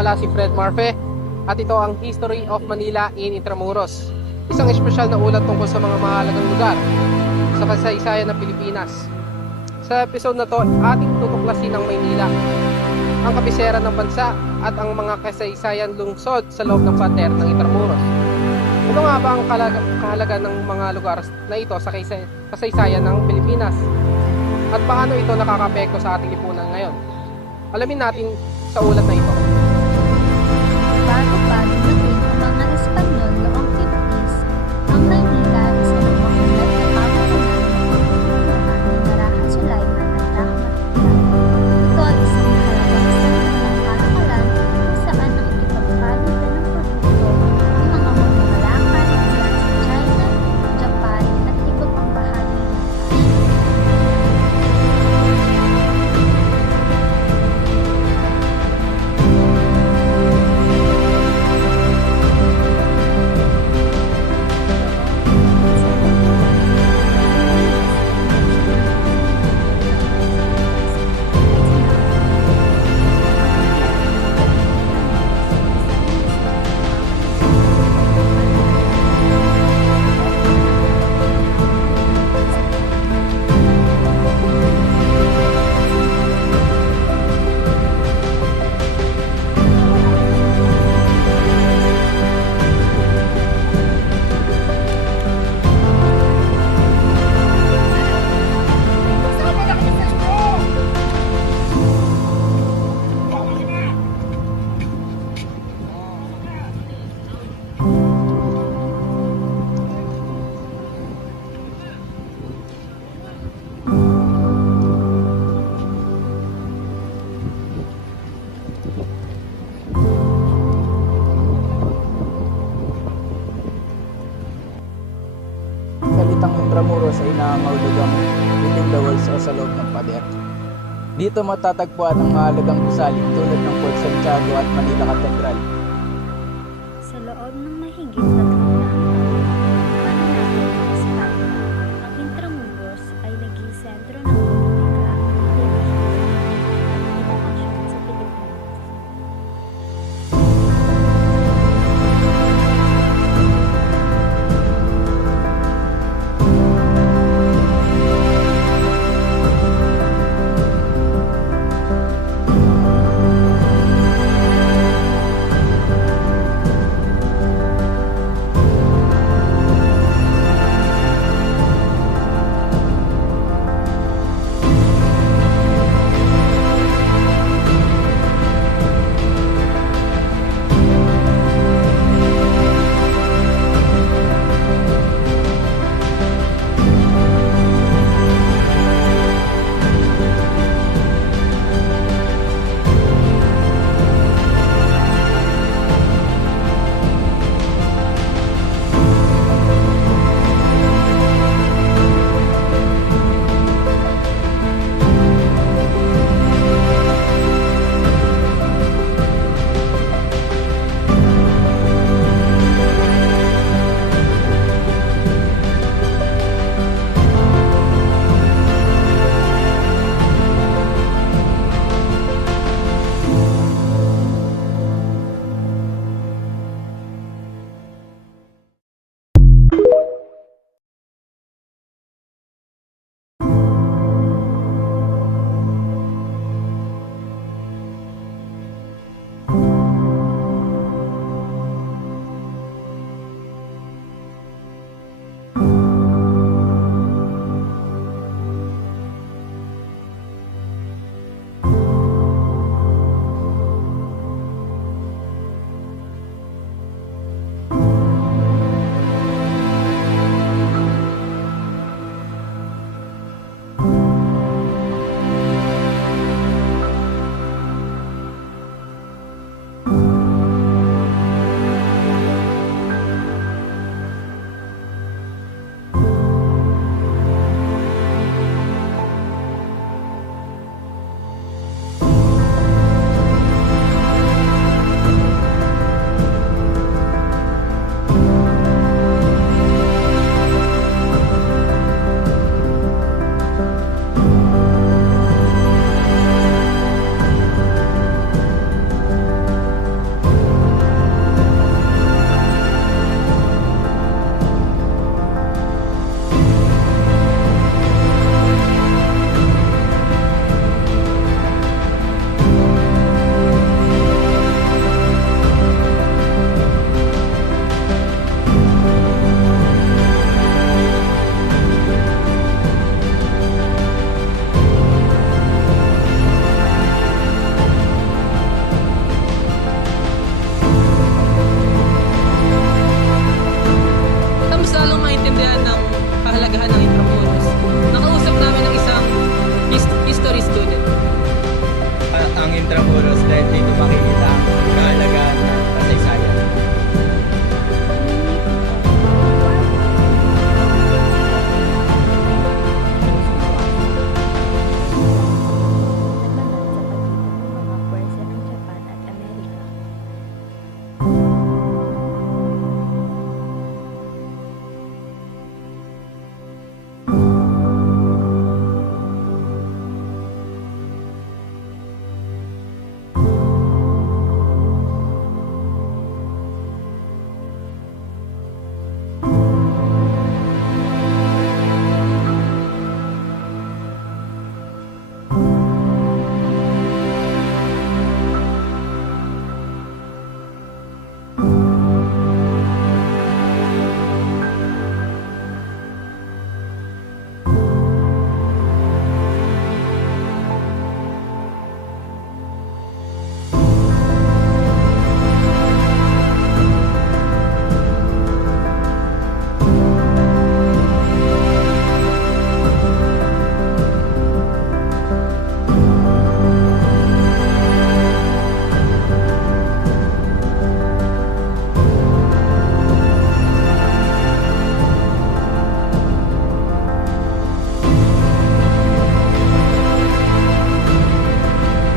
pala si Fred Marfe at ito ang History of Manila in Intramuros. Isang espesyal na ulat tungkol sa mga mahalagang lugar sa kasaysayan ng Pilipinas. Sa episode na to, ating tutuklasin ang Maynila, ang kabisera ng bansa at ang mga kasaysayan lungsod sa loob ng pader ng Intramuros. Ano nga ba ang kahalagan ng mga lugar na ito sa kasaysayan ng Pilipinas? At paano ito nakakapekto sa ating lipunan ngayon? Alamin natin sa ulat na ito. Bago-bago naging ang mga Espanyol noong 50s, ang Maynila ay isa ng makulat na pamahalaan ng Marahan Sulaiman at Rahmat. Ito ay isang mahalagang sentral ng kalakalan kung saan ang ikipagpalitan ng produkto ng mga mamamalakan mula sa China, Japan at iba pang bahagi ng Salitang Intramuros ay nangangahulugang within the walls o sa loob ng pader. Dito matatagpuan ang mahalagang gusali tulad ng Fort Santiago at Manila Cathedral. Sa loob ng mahigit 3 pananakit ng Espanya, ang Intramuros ay naging sentro ng politika, relihiyon, at edukasyon sa Pilipinas.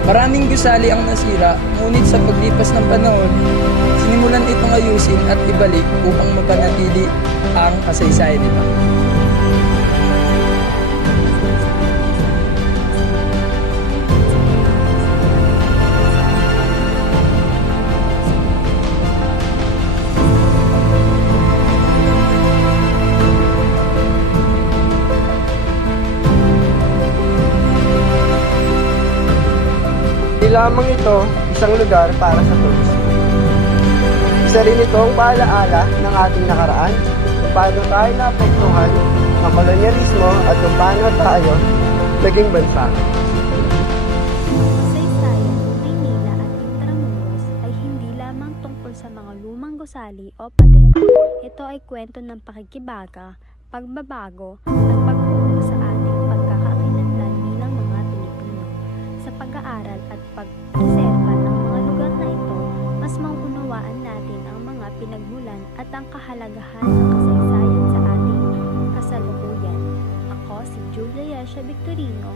Maraming gusali ang nasira, ngunit sa paglipas ng panahon, sinimulan itong ayusin at ibalik upang mapanatili ang kasaysayan nito. Hindi lamang ito isang lugar para sa turismo. Isa rin itong paalaala ng ating nakaraan kung paano tayo naapektuhan ng kolonyalismo at kung paano tayo naging bansa. Kasaysayan, Maynila at Intramuros ay hindi lamang tungkol sa mga lumang gusali o pader. Ito ay kwento ng pakikibaga, pagbabago at pagbabago sa ating pagkakakilanlan bilang mga Pilipino. Sa pag-aaral at pagpreserba ng mga lugar na ito, mas mauunawaan natin ang mga pinagmulan at ang kahalagahan ng kasaysayan sa ating kasalukuyan. Ako si Julia Yesha Victorino